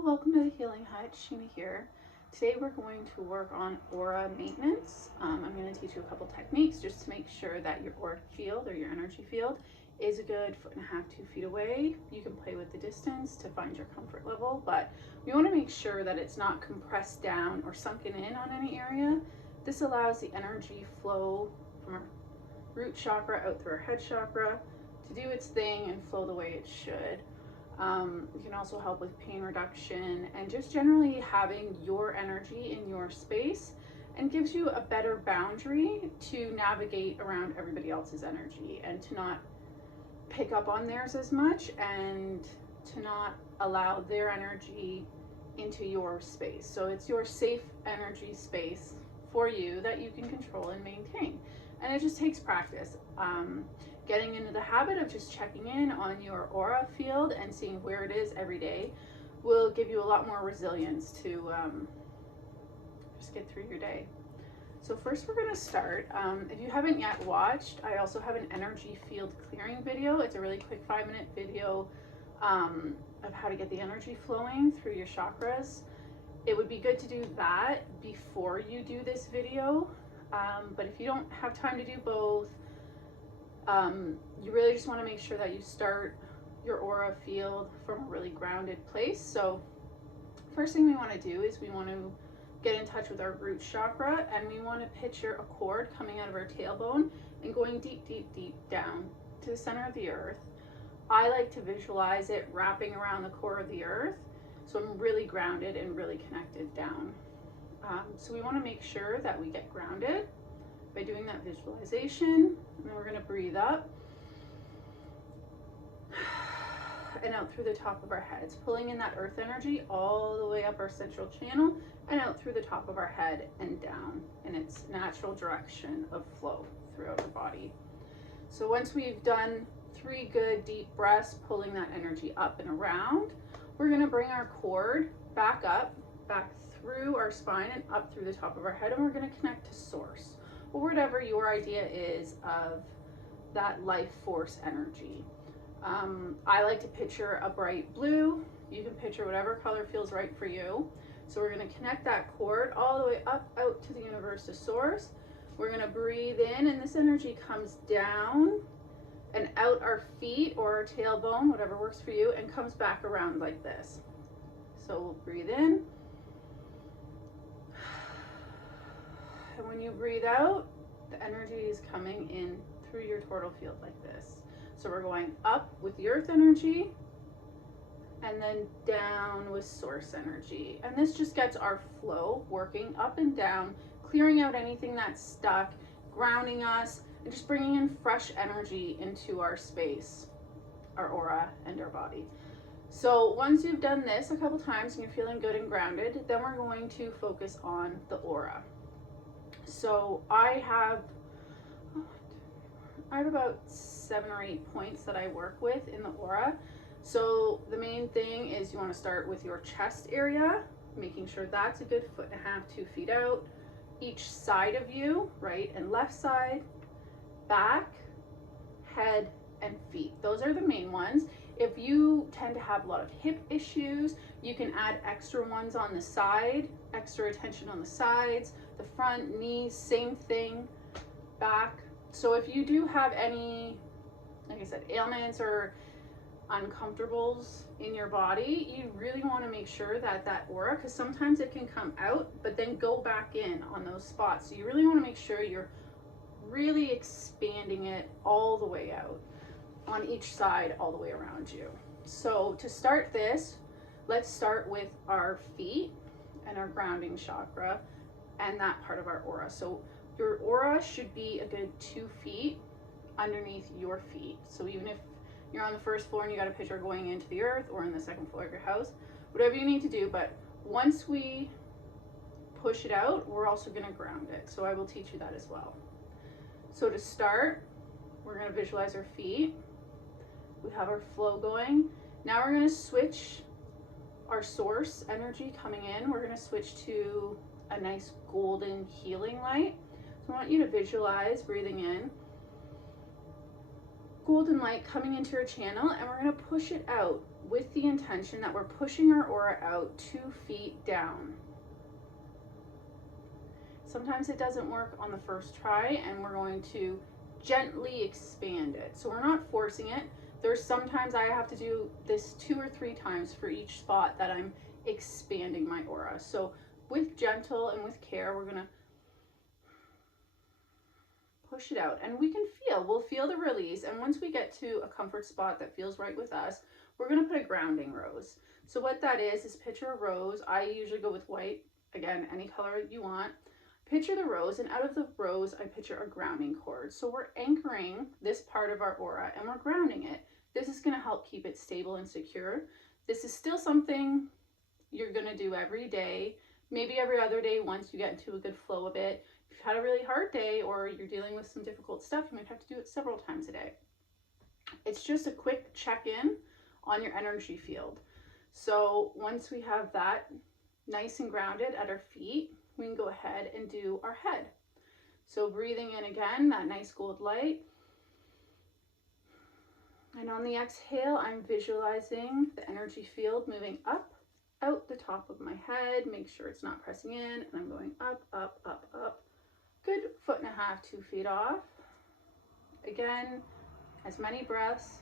Hello, welcome to the Healing Hut. Sheena here. Today we're going to work on aura maintenance. I'm going to teach you a couple techniques just to make sure that your auric field or your energy field is a good 1.5 to 2 feet away. You can play with the distance to find your comfort level, but we want to make sure that it's not compressed down or sunken in on any area. This allows the energy flow from our root chakra out through our head chakra to do its thing and flow the way it should. It can also help with pain reduction and just generally having your energy in your space, and gives you a better boundary to navigate around everybody else's energy and to not pick up on theirs as much and to not allow their energy into your space. So it's your safe energy space for you that you can control and maintain. And it just takes practice. Getting into the habit of just checking in on your aura field and seeing where it is every day will give you a lot more resilience to just get through your day. So first we're going to start. If you haven't yet watched, I also have an energy field clearing video. It's a really quick 5-minute video of how to get the energy flowing through your chakras. It would be good to do that before you do this video, but if you don't have time to do both, you really just want to make sure that you start your aura field from a really grounded place. So first thing we want to do is we want to get in touch with our root chakra, and we want to picture a cord coming out of our tailbone and going deep, deep, deep down to the center of the earth. I like to visualize it wrapping around the core of the earth, so I'm really grounded and really connected down. So we want to make sure that we get grounded by doing that visualization. And then we're going to breathe up and out through the top of our heads, pulling in that earth energy all the way up our central channel and out through the top of our head and down in its natural direction of flow throughout our body. So once we've done 3 good deep breaths, pulling that energy up and around, we're going to bring our cord back up, back through our spine and up through the top of our head, and we're going to connect to source, or whatever your idea is of that life force energy. I like to picture a bright blue. You can picture whatever color feels right for you. So we're going to connect that cord all the way up out to the universe, to source. We're going to breathe in, and this energy comes down and out our feet or our tailbone, whatever works for you, and comes back around like this. So we'll breathe in. And when you breathe out, the energy is coming in through your tortal field like this. So we're going up with the earth energy and then down with source energy. And this just gets our flow working up and down, clearing out anything that's stuck, grounding us, and just bringing in fresh energy into our space, our aura, and our body. So once you've done this a couple times and you're feeling good and grounded, then we're going to focus on the aura. So I have about 7 or 8 points that I work with in the aura. So the main thing is you want to start with your chest area, making sure that's a good 1.5 to 2 feet out. Each side of you, right and left side, back, head, and feet. Those are the main ones. If you tend to have a lot of hip issues, you can add extra ones on the side, extra attention on the sides, the front, knees, same thing, back. So if you do have any, like I said, ailments or uncomfortables in your body, you really want to make sure that that aura, because sometimes it can come out but then go back in on those spots. So you really want to make sure you're really expanding it all the way out on each side, all the way around you. So to start this, let's start with our feet and our grounding chakra and that part of our aura. So your aura should be a good 2 feet underneath your feet. So even if you're on the first floor and you got a picture going into the earth, or in the second floor of your house, whatever you need to do, but once we push it out, we're also going to ground it. So I will teach you that as well. So to start, we're going to visualize our feet. We have our flow going. Now we're going to switch our source energy coming in. We're going to switch to a nice golden healing light. So I want you to visualize breathing in golden light coming into your channel, and we're going to push it out with the intention that we're pushing our aura out 2 feet down. Sometimes it doesn't work on the first try, and we're going to gently expand it. So we're not forcing it. There's sometimes I have to do this 2 or 3 times for each spot that I'm expanding my aura. So with gentle and with care, we're gonna push it out, and we'll feel the release. And once we get to a comfort spot that feels right with us, we're gonna put a grounding rose. So what that is picture a rose. I usually go with white, again, any color you want. Picture the rose, and out of the rose, I picture a grounding cord. So we're anchoring this part of our aura and we're grounding it. This is gonna help keep it stable and secure. This is still something you're gonna do every day, maybe every other day once you get into a good flow of it. If you've had a really hard day or you're dealing with some difficult stuff, you might have to do it several times a day. It's just a quick check-in on your energy field. So once we have that nice and grounded at our feet, we can go ahead and do our head. So breathing in again, that nice gold light. And on the exhale, I'm visualizing the energy field moving up, out the top of my head. Make sure it's not pressing in, and I'm going up, up, up, up. Good 1.5 feet, 2 feet off. Again, as many breaths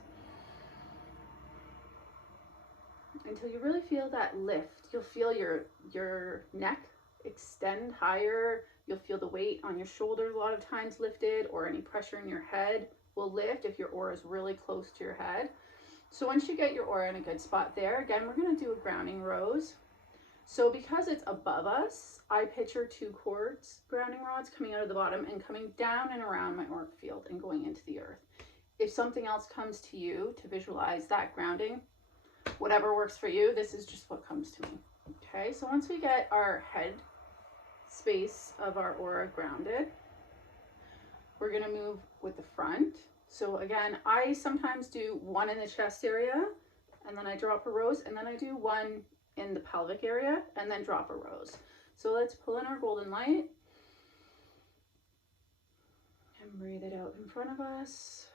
until you really feel that lift. You'll feel your neck extend higher. You'll feel the weight on your shoulders a lot of times lifted, or any pressure in your head will lift if your aura is really close to your head. So once you get your aura in a good spot there, again, we're going to do a grounding rose. So because it's above us, I picture 2 cords, grounding rods, coming out of the bottom and coming down and around my auric field and going into the earth. If something else comes to you to visualize that grounding, whatever works for you, this is just what comes to me. Okay, so once we get our head space of our aura grounded, we're going to move with the front. So again, I sometimes do 1 in the chest area, and then I drop a rose, and then I do 1 in the pelvic area, and then drop a rose. So let's pull in our golden light and breathe it out in front of us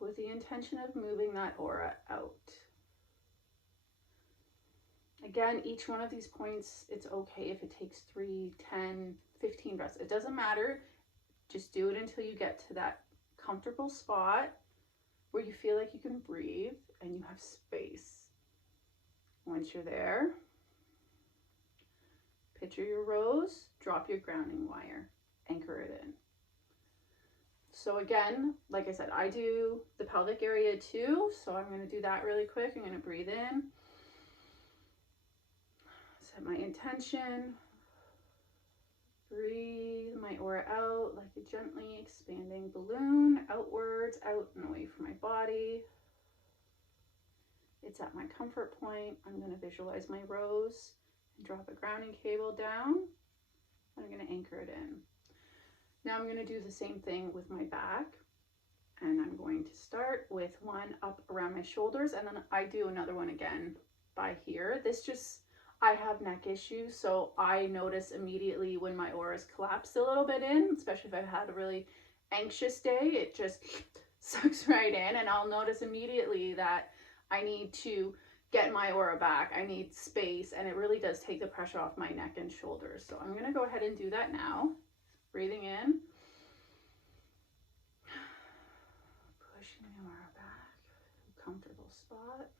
with the intention of moving that aura out. Again, each one of these points, it's okay if it takes 3, 10, 15 breaths. It doesn't matter. Just do it until you get to that comfortable spot where you feel like you can breathe and you have space. Once you're there, picture your rose, drop your grounding wire, anchor it in. So again, like I said, I do the pelvic area too, so I'm going to do that really quick. I'm going to breathe in, set my intention, breathe my aura out like a gently expanding balloon, outwards, out and away from my body. It's at my comfort point. I'm going to visualize my rose and drop a grounding cable down. I'm going to anchor it in. Now I'm going to do the same thing with my back, and I'm going to start with 1 up around my shoulders, and then I do another one again by here. I have neck issues, so I notice immediately when my aura's collapsed a little bit in, especially if I've had a really anxious day, it just sucks right in, and I'll notice immediately that I need to get my aura back. I need space, and it really does take the pressure off my neck and shoulders. So I'm going to go ahead and do that now. Breathing in, pushing the aura back, comfortable spot.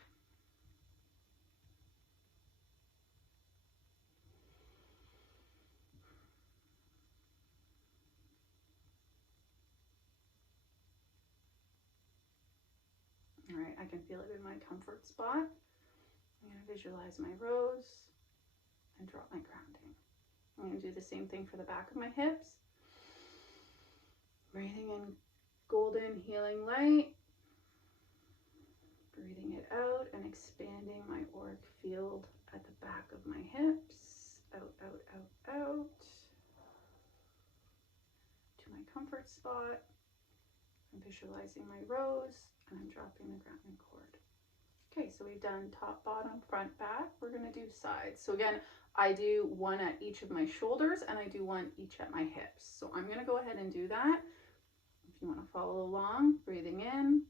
All right, I can feel it in my comfort spot. I'm going to visualize my rose and drop my grounding. I'm going to do the same thing for the back of my hips. Breathing in golden healing light. Breathing it out and expanding my auric field at the back of my hips. Out, out, out, out. To my comfort spot. I'm visualizing my rose and I'm dropping the grounding cord. Okay, so we've done top, bottom, front, back. We're going to do sides. So again, I do 1 at each of my shoulders and I do 1 each at my hips. So I'm going to go ahead and do that. If If you want to follow along, breathing in,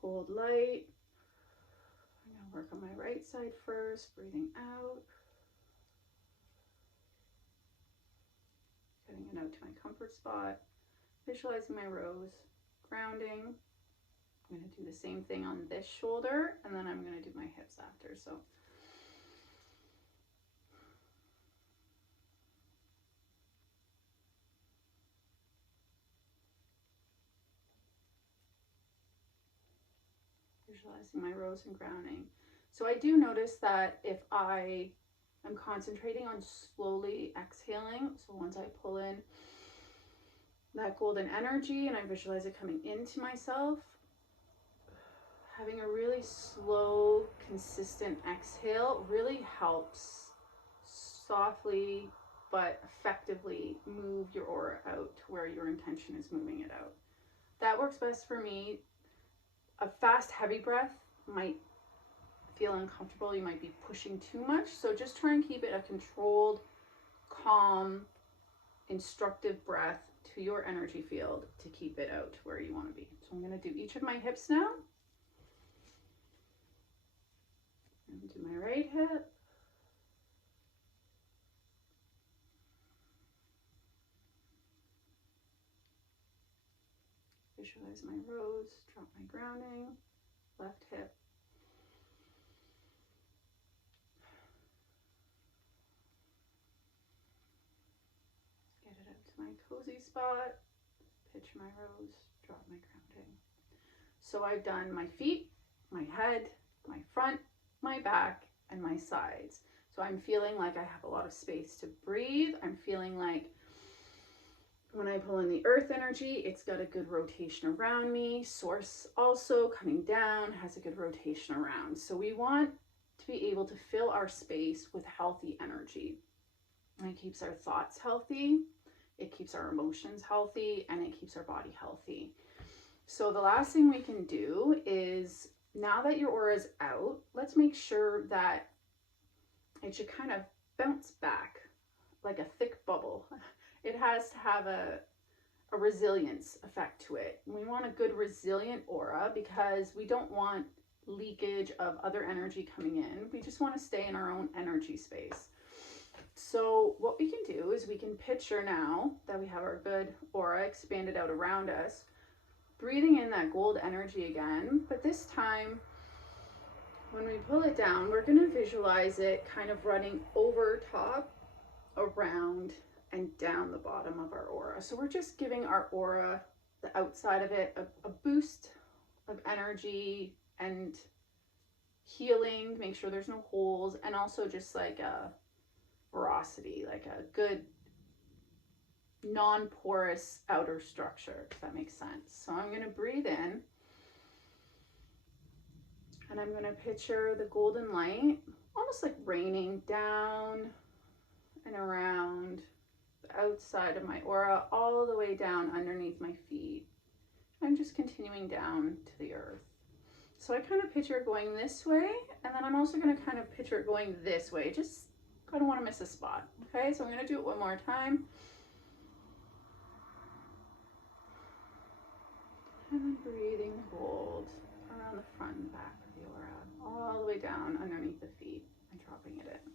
cold light. I'm going to work on my right side first, breathing out. Getting it out to my comfort spot, visualizing my rose, grounding. I'm going to do the same thing on this shoulder, and then I'm going to do my hips after. So visualizing my rose and grounding. So I do notice that if I am concentrating on slowly exhaling, so once I pull in that golden energy and I visualize it coming into myself, having a really slow, consistent exhale really helps softly but effectively move your aura out to where your intention is moving it out. That works best for me. A fast, heavy breath might feel uncomfortable. You might be pushing too much. So just try and keep it a controlled, calm, instructive breath to your energy field to keep it out to where you want to be. So I'm going to do each of my hips now. I'm going to do my right hip. Visualize my rose, drop my grounding, left hip. Get it up to my cozy spot, pitch my rose, drop my grounding. So I've done my feet, my head, my front, my back, and my sides. So I'm feeling like I have a lot of space to breathe. I'm feeling like when I pull in the earth energy, it's got a good rotation around me. Source also coming down has a good rotation around. So we want to be able to fill our space with healthy energy. And it keeps our thoughts healthy, it keeps our emotions healthy, and it keeps our body healthy. So the last thing we can do is, now that your aura is out, let's make sure that it should kind of bounce back like a thick bubble. It has to have a resilience effect to it. We want a good resilient aura because we don't want leakage of other energy coming in. We just want to stay in our own energy space. So what we can do is we can picture now that we have our good aura expanded out around us, breathing in that gold energy again, but this time when we pull it down, we're going to visualize it kind of running over top, around, and down the bottom of our aura. So we're just giving our aura, the outside of it, a boost of energy and healing, make sure there's no holes, and also just like a porosity, like a good non-porous outer structure, if that makes sense. So I'm going to breathe in, and I'm going to picture the golden light almost like raining down and around the outside of my aura, all the way down underneath my feet. I'm just continuing down to the earth. So I kind of picture it going this way, and then I'm also going to kind of picture it going this way. Just, I don't want to miss a spot. Okay, so I'm going to do it one more time. And then breathing the gold around the front and back of the aura, all the way down underneath the feet, and dropping it in.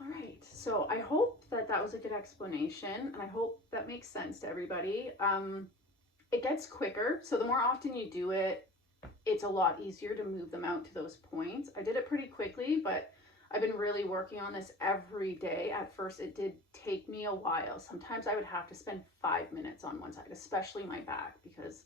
All right, so I hope that that was a good explanation, and I hope that makes sense to everybody. It gets quicker, so the more often you do it, it's a lot easier to move them out to those points. I did it pretty quickly, but I've been really working on this every day. At first, it did take me a while. Sometimes I would have to spend 5 minutes on one side, especially my back, because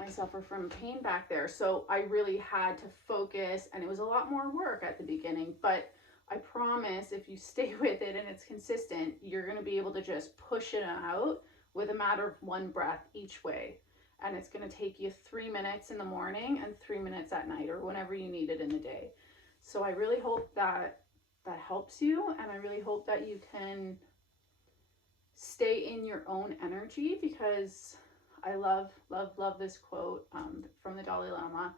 I suffer from pain back there. So I really had to focus, and it was a lot more work at the beginning, but I promise if you stay with it and it's consistent, you're going to be able to just push it out with a matter of one breath each way. And it's going to take you 3 minutes in the morning and 3 minutes at night, or whenever you need it in the day. So I really hope that that helps you, and I really hope that you can stay in your own energy, because I love this quote from the Dalai Lama.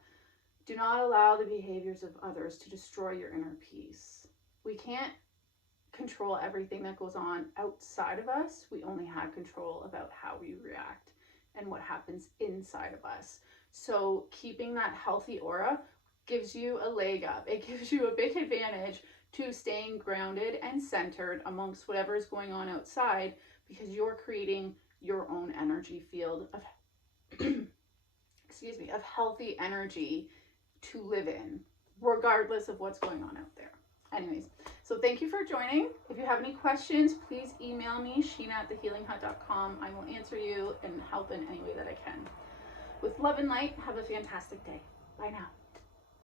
Do not allow the behaviors of others to destroy your inner peace. We can't control everything that goes on outside of us. We only have control about how we react and what happens inside of us. So keeping that healthy aura gives you a leg up. It gives you a big advantage to staying grounded and centered amongst whatever is going on outside, because you're creating your own energy field of excuse me, of healthy energy to live in, regardless of what's going on out there. Anyways, so thank you for joining. If you have any questions, please email me, sheena@thehealinghut.com. I will answer you and help in any way that I can. With love and light, have a fantastic day. Bye now.